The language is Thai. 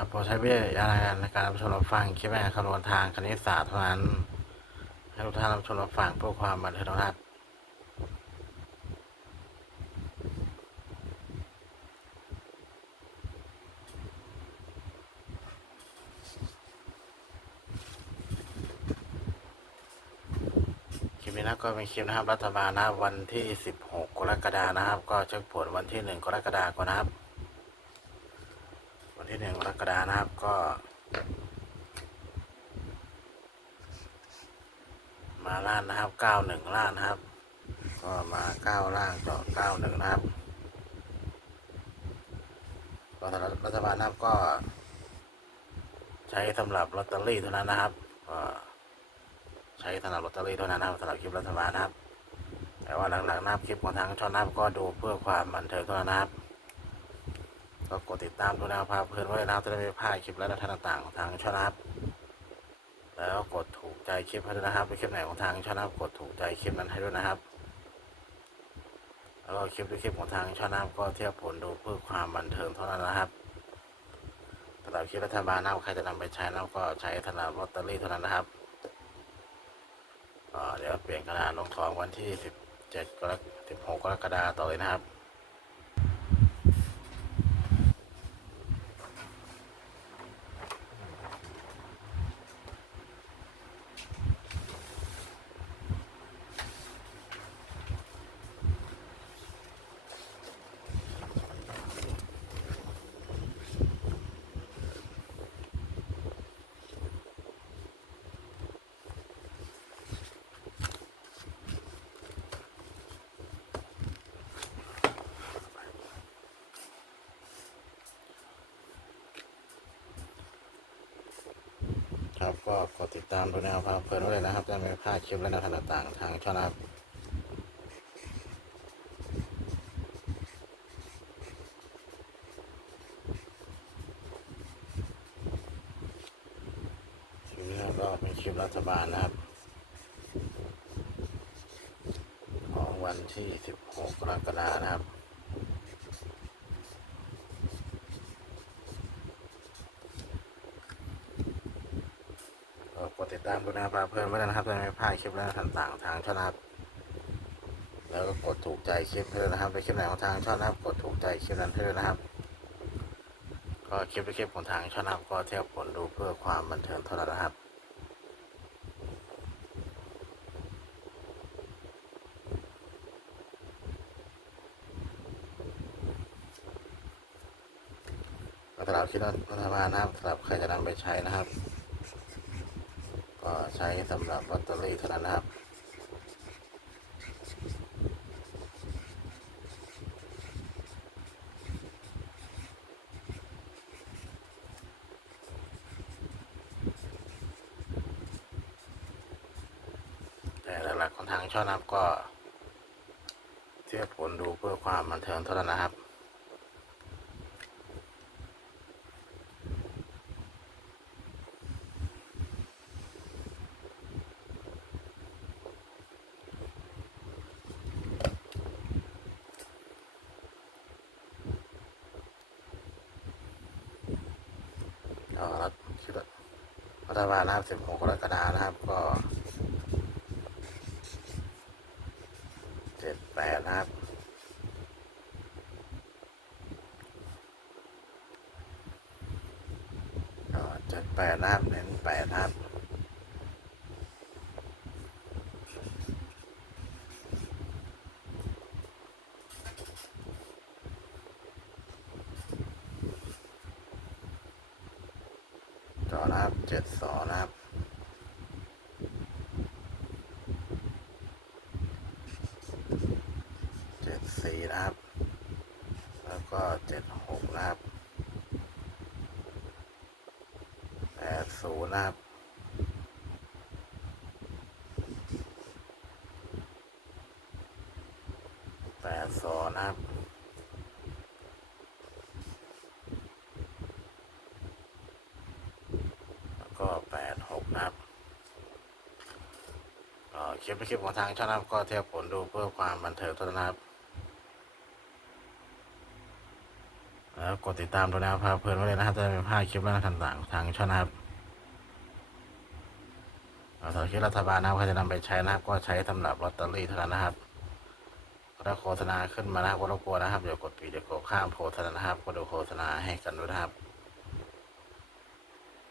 จะโปรดใช้วิจารณญาณในการรับชมรับฟังคลิปแม่คำนวณทางคณิตศาสตร์เท่านั้นให้ทุกท่านรับชมรับฟังเพื่อความบันเทิงเท่านั้นคลิปนี้นะก็เป็นคลิปนะครับรัฐบาลนะวันที่ 16 กรกฎาคมนะครับ ก็เช็คผลวันที่ 1 กรกฎาคมนะครับ วันที่1กรกฎานะครับ ก็ มาล่านนะครับเก้าหนึ่งล่านนะครับ ก็มาเก้าล่างเจาะเก้าหนึ่งนะครับก็สำหรับรัฐบาลนะครับก็ ใช้สำหรับลอตเตอรี่เท่านั้นนะครับก็ใช้สำหรับลอตเตอรี่เท่านั้นนะครับสำหรับคลิปรัฐบาลนะครับ แต่ว่าหลังๆนะครับคลิปของทางช่องนะครับก็ดูเพื่อความบันเทิงเท่านั้นนะครับ ก็กดติดตามดูแนวภาพเพื่อนไว้นะครับจะได้ไม่พลาดคลิปและแนวทางต่างๆของทางช่องนะครับ แล้วกดถูกใจคลิปให้ด้วยนะครับคลิปไหนของทางช่องนะครับกดถูกใจคลิปนั้นให้ด้วยนะครับแล้วก็คลิปด้วยคลิปของทางช่องนะครับก็เทียบผลดูเพื่อความบันเทิงเท่านั้นนะครับสำหรับคลิปรัฐบาลนะครับใครจะนำไปใช้นะครับก็ใช้ธนาลอตเตอรี่เท่านั้นนะครับเดี๋ยวเปลี่ยนกระดาษลงทองวันที่17กรกฎาคม16กรกฎาคมต่อเลยนะครับ ก็กดติดตามดูแนวภาพเพลินไว้เลยนะครับ จะไม่พลาดคลิปและแนวทางต่างๆทางช่องนะครับคลิปนี้ก็เป็นคลิปรัฐบาลนะครับ ของวันที่ 16 กรกฎาคมนะครับ ก็ก ดติดตามดูนะครับเพื่อนไว้ด้วยนะครับจะไม่พลาดคลิปและต่างๆทางช่องนะครับแล้วก็กดถูกใจคลิปให้ด้วยนะครับในคลิปไหนของทางช่องนะครับกดถูกใจคลิปนั้นให้ด้วยนะครับ ก็คลิปในคลิปของทางช่องนะครับก็เทียบผลดูเพื่อความบันเทิงเท่านั้นนะครับก็สำหรับคลิปรัฐบาลนะครับสำหรับใครจะนำไปใช้นะครับ ก็ใช้สำหรับลอตเตอรี่เท่านั้นนะครับแต่หลักๆของทางช่องนะครับก็เทียบผลดูเพื่อความบันเทิงเท่านั้นนะครับ ก็รัฐคิดว่ารั ฐบาลนะครับ 16 กรกฎาคมนะครับ ก็เจ็ดแปดนะครับ ก็เจ็ดแปดนะครับ เน้นแปดนะครับ ต่อนะครับเจ็ดสอนะครับเจ็ดสี่นะครับ แล้วก็เจ็ดหกนะครับแปดศูนย์นะครับแปดสองนะครับ แล้วก็แปดหกนะครับก็ค ลิปเป็นคลิปของทางช่องนะครับก็เทียบผลดูเพื่อความบันเทิงเท่านั้นนะครับแล้วกดติดตามด้วยนะครับพาเพลินไว้เลยนะครับจะไม่พลาดคลิปแล้วต่างๆทางช่องนะครับสำหรับคลิปรัฐบาลนะครับใครจะนำไปใช้นะครับ ก็ใช้สำหรับลอตเตอรี่เท่านั้นนะครับถ้าโฆษณาขึ้นมานะครับก็รบกวนนะครับอย่ากดปิดอย่ากดข้ามโฆษณานะครับก็ดูโฆษณาให้กันด้วยนะครับ